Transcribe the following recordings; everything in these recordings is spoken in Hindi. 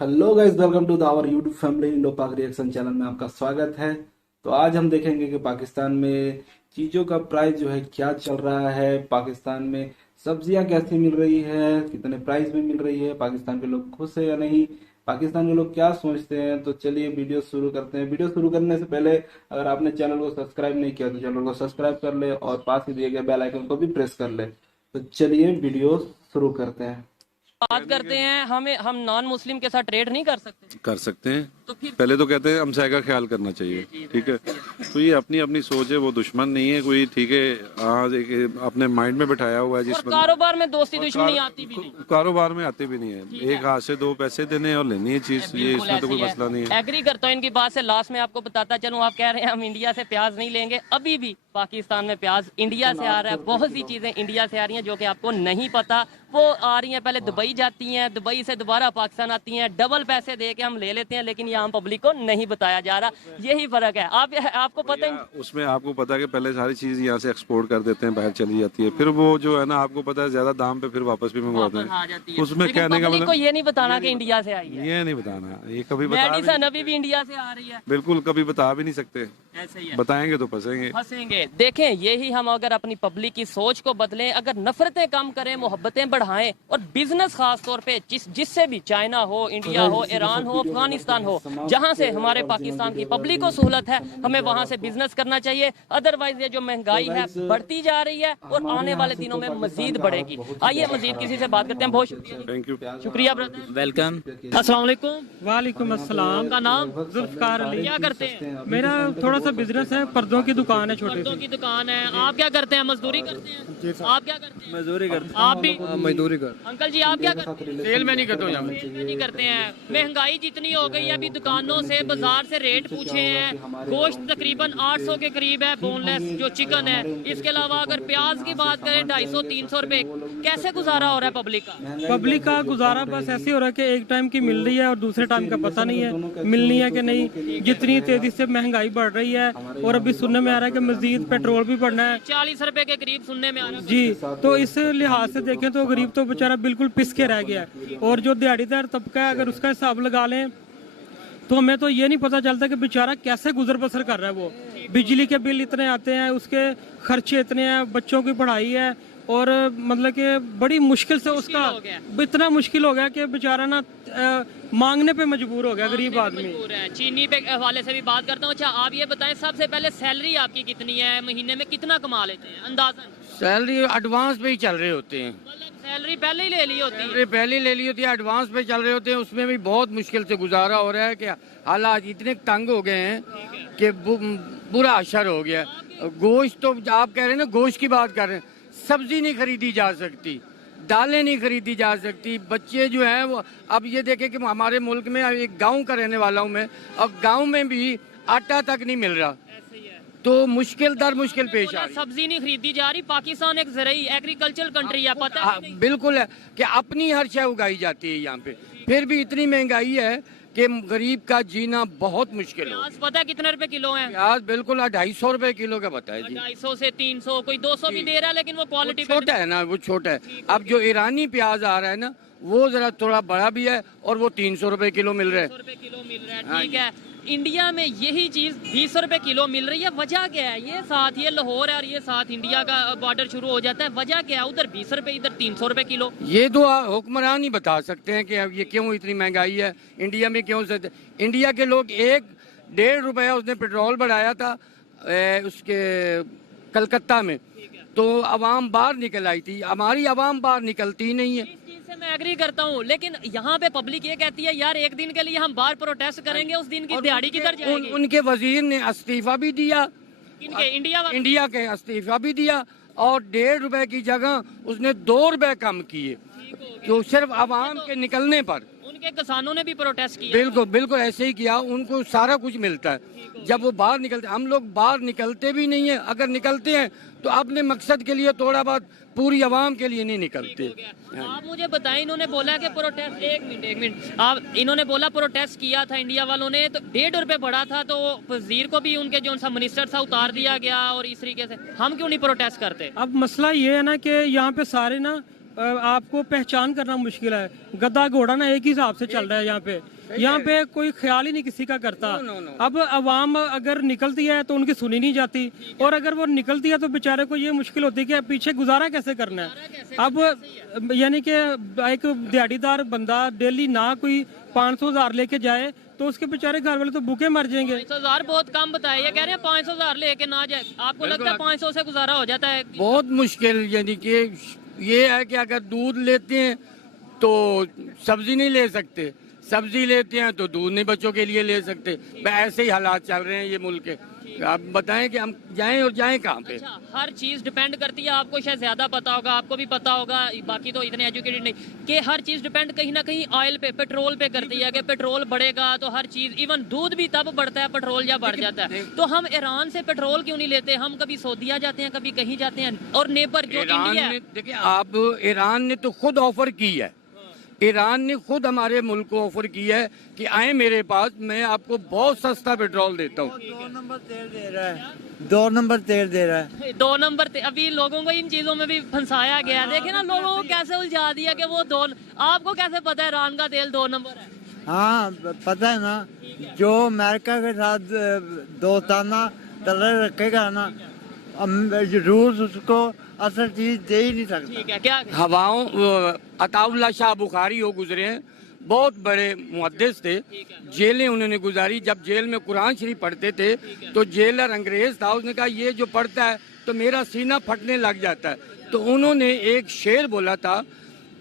Hello guys, welcome to the our YouTube family Indo Pak reaction channel में आपका स्वागत है। तो आज हम देखेंगे कि पाकिस्तान में चीज़ों का प्राइस जो है क्या चल रहा है, पाकिस्तान में सब्जियां कैसी मिल रही है, कितने प्राइस में मिल रही है, पाकिस्तान के लोग खुश है या नहीं, पाकिस्तान के लोग क्या सोचते हैं। तो चलिए वीडियो शुरू करते हैं। वीडियो शुरू करने से पहले अगर आपने चैनल को सब्सक्राइब नहीं किया तो चैनल को सब्सक्राइब कर ले और पास ही दिए गए बेल आइकन को भी प्रेस कर ले। तो चलिए वीडियो शुरू करते हैं। बात करते हैं, हम नॉन मुस्लिम के साथ ट्रेड नहीं कर सकते हैं। तो फिर पहले तो कहते हैं हमसाय का ख्याल करना चाहिए, ठीक है। तो ये अपनी अपनी सोच है, वो दुश्मन नहीं है कोई, ठीक है। हाँ, अपने माइंड में बिठाया हुआ है और कारोबार में दोस्ती दुश्मनी आती भी नहीं, कारोबार में आते भी नहीं है। एक हाथ से दो पैसे देने और लेनी है चीज, ये इसमें तो कोई मसला नहीं है। एग्री करता हूँ इनकी बात से। लास्ट में आपको बताता चलूँ, आप कह रहे हैं हम इंडिया से प्याज नहीं लेंगे, अभी भी पाकिस्तान में प्याज इंडिया से आ रहा है। बहुत सी चीजें इंडिया से आ रही हैं जो कि आपको नहीं पता। वो आ रही हैं, पहले दुबई जाती हैं, दुबई से दोबारा पाकिस्तान आती हैं, डबल पैसे दे के हम ले लेते हैं, लेकिन यहाँ पब्लिक को नहीं बताया जा रहा। यही फर्क है। आपको पता है उसमें, आपको पता है कि पहले सारी चीज यहाँ से एक्सपोर्ट कर देते हैं, बाहर चली जाती है, फिर वो जो है ना, आपको पता है ज्यादा दाम पे फिर वापस भी मंगवाते हैं। उसमें कहने का मतलब को ये नहीं बताना कि इंडिया से आई है, ये नहीं बताना, ये कभी मेडिसन अभी भी इंडिया से आ रही है। बिल्कुल कभी बता भी नहीं सकते, ऐसे ही है। बताएंगे तो फंसेंगे। देखें, यही हम अगर अपनी पब्लिक की सोच को बदलें, अगर नफरतें कम करें, मोहब्बतें बढ़ाएं और बिजनेस खास तौर पे जिससे भी, चाइना हो, इंडिया हो, ईरान हो, अफगानिस्तान हो, जहां से हमारे पाकिस्तान की पब्लिक को सहूलत है, हमें वहां से बिजनेस करना चाहिए। अदरवाइज ये जो महंगाई है बढ़ती जा रही है और आने वाले दिनों में मजीद बढ़ेगी। आइए मजीद किसी से बात करते हैं। बहुत शुक्रिया। Thank you. शुक्रिया ब्रदर, वेलकम। अस्सलाम वालेकुम। वालेकुम अस्सलाम। आपका नाम? जुल्फकार अली। क्या करते हैं? मेरा थोड़ा सा बिजनेस है, पर्दों की दुकान है, छोटी पर्दों सी। की दुकान है। आप क्या करते हैं? मजदूरी करते हैं? आप क्या करते हैं? मजदूरी करते आप भी? मजदूरी कर। अंकल जी, आप क्या करते हैं? सेल में नहीं करता हूँ सेल में नहीं करते हैं। महंगाई जितनी हो गई है, अभी दुकानों से, बाजार से रेट पूछे हैं। गोश्त तकरीबन 800 के करीब है, बोनलेस जो चिकन है। इसके अलावा अगर प्याज की बात करें 250-300 रुपए। कैसे गुजारा हो रहा है पब्लिक का? पब्लिक का गुजारा बस ऐसे हो रहा है कि एक टाइम की मिल रही है और दूसरे टाइम का पता नहीं है मिलनी है कि नहीं। जितनी तेजी से महंगाई बढ़ रही है और अभी सुनने में आ रहा है कि मजीद पेट्रोल भी बढ़ना है, 40 रुपए के करीब सुनने में आ रहा है जी। तो इस लिहाज से देखें तो गरीब तो बेचारा बिल्कुल पिस के रह गया है। और जो दिहाड़ीदार तबका है, अगर उसका हिसाब लगा लें तो हमें तो ये नहीं पता चलता कि बेचारा कैसे गुजर बसर कर रहा है। वो बिजली के बिल इतने आते हैं, उसके खर्चे इतने हैं, बच्चों की पढ़ाई है, और मतलब कि बड़ी मुश्किल से उसका इतना मुश्किल हो गया कि बेचारा ना मांगने पे मजबूर हो गया गरीब आदमी। चीनी पे हवाले से भी बात करता हूँ। अच्छा, आप ये बताएं, सबसे पहले सैलरी आपकी कितनी है? महीने में कितना कमा लेते हैं अंदाजन? सैलरी एडवांस पे ही चल रहे होते हैं। मतलब सैलरी पहले ही ले ली होती है? सैलरी पहले ही ले ली होती है, एडवांस पे चल रहे होते हैं। उसमें भी बहुत मुश्किल से गुजारा हो रहा है कि हालात इतने तंग हो गए हैं कि बुरा असर हो गया। गोश्त तो आप कह रहे हैं ना, गोश्त की बात कर रहे हैं, सब्जी नहीं खरीदी जा सकती, दालें नहीं खरीदी जा सकती। बच्चे जो हैं वो, अब ये देखें कि हमारे मुल्क में, एक गांव का रहने वाला हूँ मैं, और गांव में भी आटा तक नहीं मिल रहा, तो मुश्किल दर मुश्किल पेश आ रही। सब्जी नहीं खरीदी जा रही। पाकिस्तान एक ज़राई एग्रीकल्चरल कंट्री है, पता है? बिल्कुल है कि अपनी हर शय उगाई जाती है यहाँ पे, फिर भी इतनी महंगाई है कि गरीब का जीना बहुत मुश्किल है। प्याज पता है कितने रुपए किलो है? प्याज बिल्कुल 250 रुपए किलो का बताया जी। 250 से 300, कोई 200 भी दे रहा है, लेकिन वो क्वालिटी छोटा है ना, वो छोटा है। अब जो ईरानी प्याज आ रहा है ना, वो जरा थोड़ा बड़ा भी है और वो 300 रुपए किलो मिल रहा है। 300 रुपए किलो मिल रहा है, ठीक है। इंडिया में यही चीज 20 रुपए किलो मिल रही है। वजह क्या है? ये साथ ये लाहौर है और ये साथ इंडिया का बॉर्डर शुरू हो जाता है। वजह क्या है? उधर 20 रुपए, इधर 300 रुपए किलो। ये तो हुक्मरान ही बता सकते हैं कि अब ये क्यों इतनी महंगाई है इंडिया में, क्यों से। इंडिया के लोग 1-1.5 रुपया उसने पेट्रोल बढ़ाया था उसके कलकत्ता में, तो अवाम बाहर निकल आई थी। हमारी अवाम बाहर निकलती ही नहीं है। मैं एग्री करता हूँ, लेकिन यहाँ पे पब्लिक ये कहती है, यार एक दिन के लिए हम बाहर प्रोटेस्ट करेंगे, उस दिन की दिहाड़ी किधर जाएगी? उनके वजीर ने इस्तीफा भी दिया, इंडिया के इस्तीफा भी दिया, और 1.5 रुपए की जगह उसने 2 रुपए कम किए, तो सिर्फ अवाम के निकलने पर। उनके किसानों ने भी प्रोटेस्ट किया। बिल्कुल बिल्कुल ऐसे ही किया। उनको सारा कुछ मिलता है जब वो बाहर निकलते। हम लोग बाहर निकलते भी नहीं है, अगर निकलते हैं तो अपने मकसद के लिए, थोड़ा बहुत, पूरी आवाम के लिए नहीं निकलते। आप मुझे बताएं, इन्होंने बोला कि प्रोटेस्ट, एक मिनट, आप, इन्होंने बोला प्रोटेस्ट किया था इंडिया वालों ने, तो 1.5 रुपए बढ़ा था, तो वजीर को भी उनके जो सा मिनिस्टर था उतार दिया गया, और इस तरीके से हम क्यों नहीं प्रोटेस्ट करते? अब मसला ये है ना कि यहाँ पे सारे ना आपको पहचान करना मुश्किल है। गधा घोड़ा ना एक ही हिसाब से चल रहा है यहाँ पे कोई ख्याल ही नहीं किसी का करता। अब अवाम अगर निकलती है तो उनकी सुनी नहीं जाती, और अगर वो निकलती है तो बेचारे को ये मुश्किल होती है कि पीछे गुजारा कैसे करना है। अब यानी कि एक दिहाड़ीदार बंदा डेली ना कोई 500,000 लेके जाए तो उसके बेचारे घर वाले तो भूखे मर जाएंगे। 500,000 बहुत कम बताया, ये कह रहे हैं 500,000 लेके ना जाए। आपको लगता है 500 से गुजारा हो जाता है? बहुत मुश्किल, यानी कि ये है कि अगर दूध लेते हैं तो सब्जी नहीं ले सकते, सब्जी लेते हैं तो दूध नहीं बच्चों के लिए ले सकते। ऐसे ही हालात चल रहे हैं ये मुल्क के। आप बताएं कि हम जाएं और जाएं कहाँ पे? अच्छा, हर चीज डिपेंड करती है। आपको शायद ज्यादा पता होगा, आपको भी पता होगा, बाकी तो इतने एजुकेटेड नहीं, कि हर चीज डिपेंड कहीं ना कहीं ऑयल पे, पेट्रोल पे करती है। कि पेट्रोल बढ़ेगा तो हर चीज, इवन दूध भी तब बढ़ता है पेट्रोल जब बढ़ जाता है। तो हम ईरान से पेट्रोल क्यों नहीं लेते? हम कभी सऊदीया जाते हैं, कभी कहीं जाते हैं, और नेबर जो इंडिया है। देखिए, आप ईरान ने तो खुद ऑफर की है, ईरान ने खुद हमारे मुल्क को ऑफर किया है कि आए मेरे पास, मैं आपको बहुत सस्ता पेट्रोल देता हूँ। 2 नंबर तेल दे रहा है, 2 नंबर तेल दे रहा है। 2 नंबर अभी लोगों को इन चीजों में भी फंसाया गया है। देखिए ना, लोगों को कैसे उलझा दिया कि वो आपको कैसे पता है ईरान का तेल 2 नंबर है? हाँ पता है ना, जो अमेरिका के साथ दोस्ताना तलक रखेगा ना, रूस उसको असल चीज दे ही नहीं सकता। ठीक है, क्या हवाओं अताउल्ला शाह बुखारी हो गुजरे हैं, बहुत बड़े मुहद्दिस थे। जेलें उन्होंने गुजारी। जब जेल में कुरान शरीफ पढ़ते थे तो जेलर अंग्रेज था, उसने कहा ये जो पढ़ता है तो मेरा सीना फटने लग जाता है। तो उन्होंने एक शेर बोला था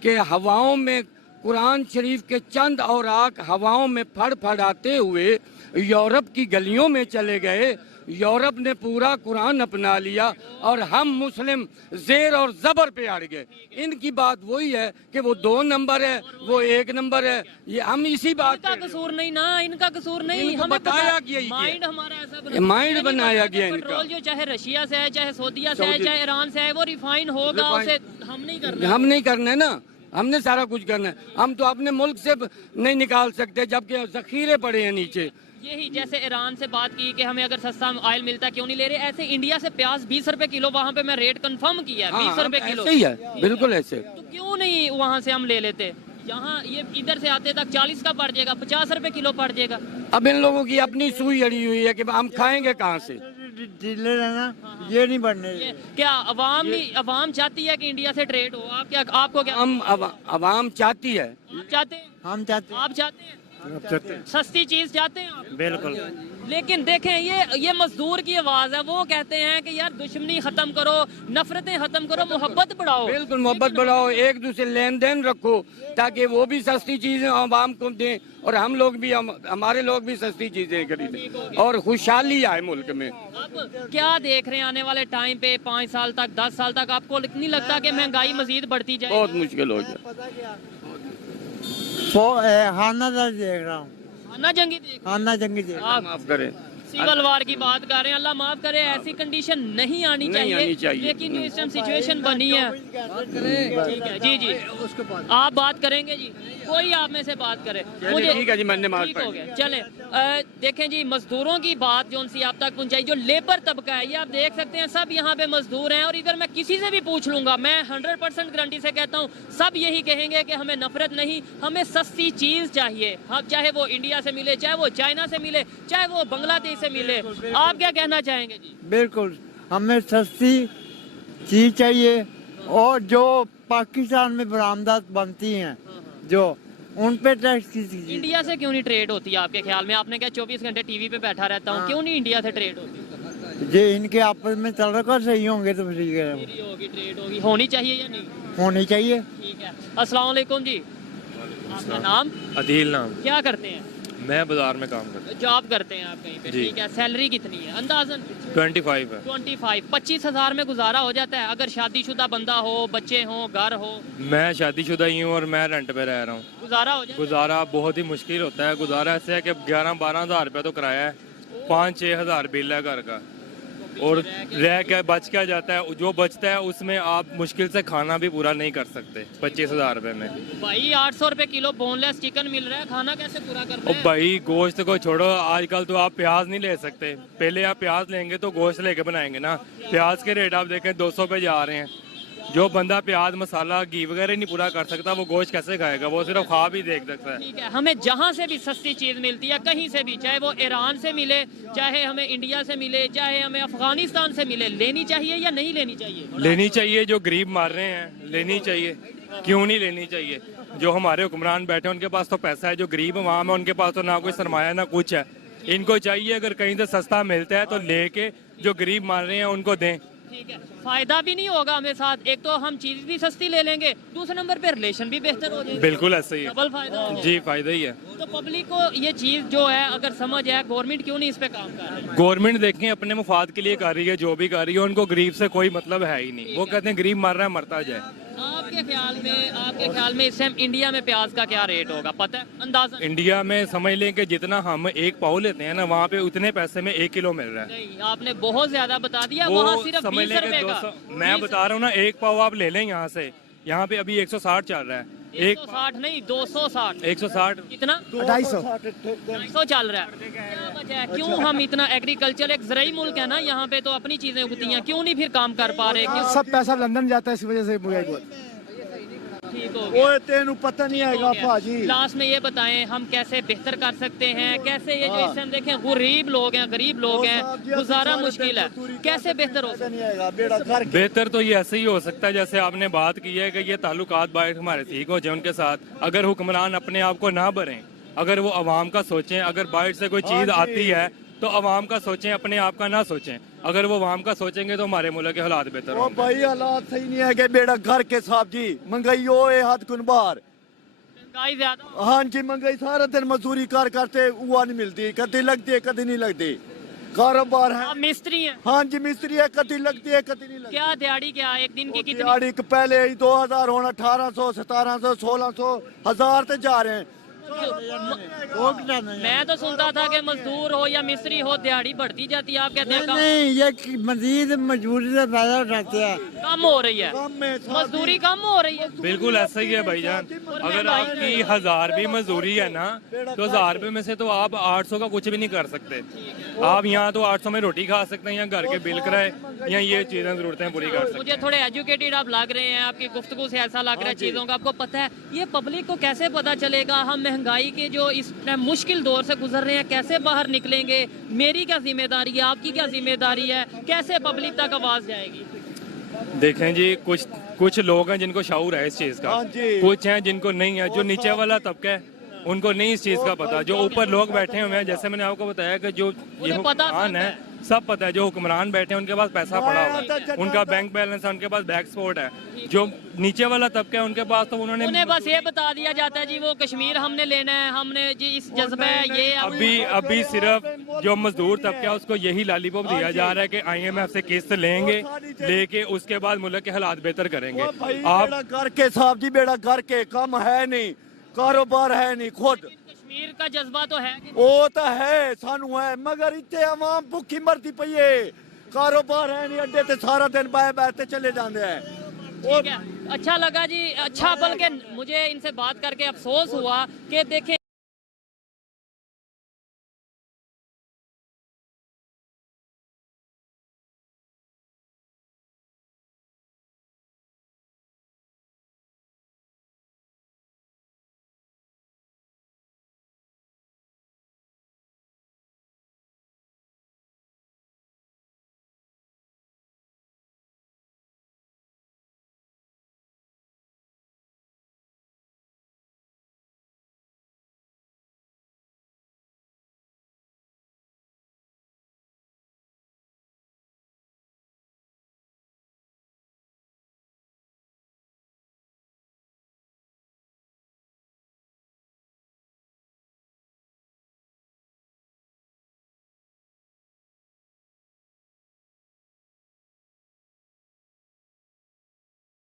कि हवाओं में कुरान शरीफ के चंद औराक हवाओं में फड़फड़ाते हुए यूरोप की गलियों में चले गए। यूरोप ने पूरा कुरान अपना लिया और हम मुस्लिम जेर और जबर पे अड़ गए। इनकी बात वही है कि वो 2 नंबर है, वो 1 नंबर है। ये हम इसी बात इनका कसूर नहीं ना, इनका कसूर नहीं, इनको हमें बताया गया ही माइंड हमारा ऐसा माइंड बनाया गया इनका। पेट्रोल जो चाहे रशिया से है, चाहे सऊदीया से है, चाहे ईरान से है, वो रिफाइन होगा, उसे हम नहीं करना। हम नहीं करना है ना, हमने सारा कुछ करना है। हम तो अपने मुल्क से नहीं निकाल सकते जबकि जखीरे पड़े हैं नीचे। यही जैसे ईरान से बात की कि हमें अगर सस्ता ऑयल मिलता है क्यों नहीं ले रहे, ऐसे इंडिया से प्याज 20 रुपए किलो, वहाँ पे मैं रेट कंफर्म किया है 20 रुपए किलो। ऐसे ही है, बिल्कुल ऐसे। तो क्यों नहीं वहाँ से हम ले लेते? यहाँ ये इधर से आते तक 40 का पड़ जाएगा, 50 रुपए किलो पड़ जाएगा। अब इन लोगों की अपनी सुई अड़ी हुई है कि हम खाएंगे कहाँ से। डीलर है ना, ये नहीं बढ़ने। क्या अवाम चाहती है कि इंडिया से ट्रेड हो? आपको क्या? हम अवाम चाहती है, आप चाहते हैं? हम चाहते हैं। आप चाहते हैं? सस्ती चीज चाहते हैं आप? बिल्कुल। लेकिन देखें, ये मजदूर की आवाज है। वो कहते हैं कि यार दुश्मनी खत्म करो, नफरतें खत्म करो, मोहब्बत बढ़ाओ। बिल्कुल मोहब्बत बढ़ाओ, एक दूसरे लेन देन रखो ताकि वो भी सस्ती चीजें आवाम को दें और हम लोग भी, हमारे लोग भी सस्ती चीजें खरीदें और खुशहाली आए मुल्क में। अब क्या देख रहे हैं आने वाले टाइम पे, 5 साल तक, 10 साल तक, आपको नहीं लगता कि महंगाई मजीद बढ़ती जाए? बहुत मुश्किल हो जाए। खाना देख रहा हूँ, खाना जंगी देख, खाना जंगी देख। आप माफ करें, सिविल वार की बात कर रहे हैं। अल्लाह माफ करे, ऐसी कंडीशन नहीं आनी चाहिए। लेकिन जो इस टाइम सिचुएशन बनी है, ठीक है जी जी, आप बात करेंगे जी, कोई आप में से बात करे। मुझे ठीक है जी, मैंने माफ ठीक हो गया। चले देखें जी, मजदूरों की बात जो उनसे आप तक पहुंचाई, जो लेबर तबका है, ये आप देख सकते हैं, सब यहाँ पे मजदूर हैं। और इधर मैं किसी से भी पूछ लूंगा, मैं 100% गारंटी से कहता हूँ, सब यही कहेंगे कि हमें नफरत नहीं, हमें सस्ती चीज चाहिए। हम चाहे वो इंडिया से मिले, चाहे वो चाइना से मिले, चाहे वो बांग्लादेश से मिले। आप क्या कहना चाहेंगे जी? बिल्कुल, हमें सस्ती चीज चाहिए और जो पाकिस्तान में बरामदात बनती हैं जो, उन पे टैक्स कीजिए। इंडिया से क्यों नहीं ट्रेड होती है आपके ख्याल में? आपने क्या 24 घंटे टीवी पे बैठा रहता हूँ, क्यों नहीं इंडिया से ट्रेड होती? जे इनके आपस में चल रखा सही होंगे तो ठीक है, होगी, ट्रेड होगी, होनी चाहिए या नहीं? होनी चाहिए। ठीक है। अस्सलाम वालेकुम जी, आपका नाम? अदील नाम। क्या करते हैं? मैं बाजार में काम करता जॉब करते हैं आप कहीं पे? जी। ठीक है। सैलरी कितनी है अंदाजन? हूँ। 25 है। 25,000 में गुजारा हो जाता है अगर शादीशुदा बंदा हो, बच्चे हो, घर हो? मैं शादीशुदा ही हूँ और मैं रेंट पे रह रहा हूँ। गुजारा हो जाता है? गुजारा बहुत ही मुश्किल होता है। गुजारा ऐसे है कि 11-12 हज़ार रुपये तो किराया है, 5-6 हज़ार बिल है घर का, और रह के बच क्या जाता है, जो बचता है उसमें आप मुश्किल से खाना भी पूरा नहीं कर सकते 25,000 रुपये में। भाई 800 रुपए किलो बोनलेस चिकन मिल रहा है, खाना कैसे पूरा करना और है? भाई गोश्त को छोड़ो, आजकल तो आप प्याज नहीं ले सकते। पहले आप प्याज लेंगे तो गोश्त लेके बनाएंगे ना। प्याज के रेट आप देखें 200 पे जा रहे हैं। जो बंदा प्याज मसाला घी वगैरह नहीं पूरा कर सकता वो गोश्त कैसे खाएगा? वो सिर्फ खा भी देख सकता है। ठीक है, हमें जहाँ से भी सस्ती चीज मिलती है, कहीं से भी, चाहे वो ईरान से मिले, चाहे हमें इंडिया से मिले, चाहे हमें अफगानिस्तान से मिले, लेनी चाहिए या नहीं लेनी चाहिए? लेनी चाहिए। जो गरीब मार रहे हैं लेनी चाहिए, क्यों नहीं लेनी चाहिए? जो हमारे हुक्मरान बैठे हैं उनके पास तो पैसा है, जो गरीब अवाम है उनके पास तो ना कोई सरमाया ना कुछ है। इनको चाहिए अगर कहीं से सस्ता मिलता है तो लेके जो गरीब मार रहे हैं उनको दें। ठीक है, फायदा भी नहीं होगा हमें साथ, एक तो हम चीज भी सस्ती ले लेंगे, दूसरे नंबर पे रिलेशन भी बेहतर हो जाएगा। बिल्कुल ऐसा ही है, डबल फायदा होगा। जी फायदा ही है। तो पब्लिक को ये चीज जो है अगर समझ है, गवर्नमेंट क्यों नहीं इस पे काम कर रही? गवर्नमेंट देखें अपने मुफाद के लिए कर रही है, जो भी कर रही है उनको गरीब से कोई मतलब है ही नहीं। वो कहते हैं गरीब मर रहा है मरता जाए। आपके ख्याल में इस टाइम इंडिया में प्याज का क्या रेट होगा, पता है अंदाजा? इंडिया में समझ लें कि जितना हम एक पाव लेते हैं ना, वहाँ पे उतने पैसे में 1 किलो मिल रहा है। नहीं, आपने बहुत ज्यादा बता दिया। वो वहाँ सिर्फ समझ 20 लें कि रुपए का। 200 मैं बता रहा हूँ ना, एक पाव आप ले लें यहाँ से, यहाँ पे अभी 160 चल रहा है। 160 नहीं 260। 160 कितना? 250 चल रहा है। क्या वजह है, क्यों हम इतना एग्रीकल्चर, एक ज़राई मुल्क है ना, यहाँ पे तो अपनी चीजें उगती हैं, क्यों नहीं फिर काम कर पा रहे? क्यों? सब पैसा लंदन जाता है, इस वजह से ठीक हो गया। तेनू पता नहीं आएगा भाजी। लास्ट में ये बताएं हम कैसे बेहतर कर सकते हैं, कैसे ये जो इस टाइम देखें गरीब लोग हैं, गुजारा मुश्किल है, कैसे बेहतर हो सकता है? बेहतर तो ये ऐसे ही हो सकता है जैसे आपने बात की है कि ये ताल्लुकात बाहर हमारे ठीक हो जाए उनके साथ। अगर हुक्मरान अपने आप को ना भरें, अगर वो अवाम का सोचें, अगर बाहर से कोई चीज आती है तो अवाम का सोचें, अपने आप का ना सोचें। अगर वो अवाम का सोचेंगे तो हमारे मुल्क के हालात बेहतर होंगे। भाई हालात सही नहीं है कि बेड़ा घर के साहब जी, महंगाई हो हद कुन बार। महंगाई ज्यादा। हाँ जी, महंगाई सारा दिन मजदूरी कर करते हुआ नहीं मिलती, कभी लगती है कभी नहीं लगती। कारोबार है, आप मिस्त्री हैं? हाँ जी मिस्त्री है, कभी लगती है कभी नहीं लगती। क्या दिहाड़ी क्या एक दिन की कितनी? दिहाड़ी के पहले ही 2000 होना, 1800 1700 1600 1000 तक जा रहे हैं। मैं तो सुनता था कि मजदूर हो या मिस्त्री हो दिहाड़ी बढ़ती जाती है, आप कहते हैं नहीं, ये मजीद मजबूरी से फायदा उठाते हैं। कम हो रही है, मजदूरी कम हो रही है। बिल्कुल ऐसा ही है भाईजान। अगर आपकी 1000 भी मजदूरी है ना, तो 1000 रुपए में से तो आप 800 का कुछ भी नहीं कर सकते। आप यहाँ तो 800 में रोटी खा सकते हैं, या घर के बिल किराए, या ये चीजें जरूरतें पूरी कर सकते हैं। मुझे थोड़े एजुकेटेड आप लग रहे हैं, आपकी गुफ्तगू से ऐसा लग रहा है चीजों का आपको पता है। ये पब्लिक को कैसे पता चलेगा हम महंगाई के जो इस मुश्किल दौर से गुजर रहे हैं कैसे बाहर निकलेंगे? मेरी क्या जिम्मेदारी है, आपकी क्या जिम्मेदारी है, कैसे पब्लिक तक आवाज जाएगी? देखें जी, कुछ लोग हैं जिनको शऊर है इस चीज का, कुछ हैं जिनको नहीं है। जो नीचे वाला तबका है उनको नहीं इस चीज का पता। जो ऊपर लोग बैठे हुए हैं, जैसे मैंने आपको बताया कि जो ये हुक्मरान है, सब पता है। जो हुक्मरान बैठे हैं उनके पास पैसा पड़ा हुआ है, उनका बैंक बैलेंस है, उनके पास बैक स्पोर्ट है। जो नीचे वाला तबका है उनके पास तो उन्हें बस ये बता दिया जाता है जी वो कश्मीर हमने लेना है, हमने जी इस जज्बे है ये। अभी सिर्फ जो मजदूर तबका है उसको यही लॉलीपॉप दिया जा रहा है कि IMF से किस्त लेंगे, लेके उसके बाद मुल्क के हालात बेहतर करेंगे। आप घर के साहब जी, बेड़ा घर के काम है नहीं, कारोबार है नहीं, खुद कश्मीर का जज्बा तो है कि वो तो है, सानू है, मगर इतने आवाम भुखी मरती पई है। कारोबार है नहीं, अड्डे ते सारा दिन बैठते चले जाते हैं। ठीक है, अच्छा लगा जी। अच्छा, बल्कि मुझे इनसे बात करके अफसोस हुआ कि देखें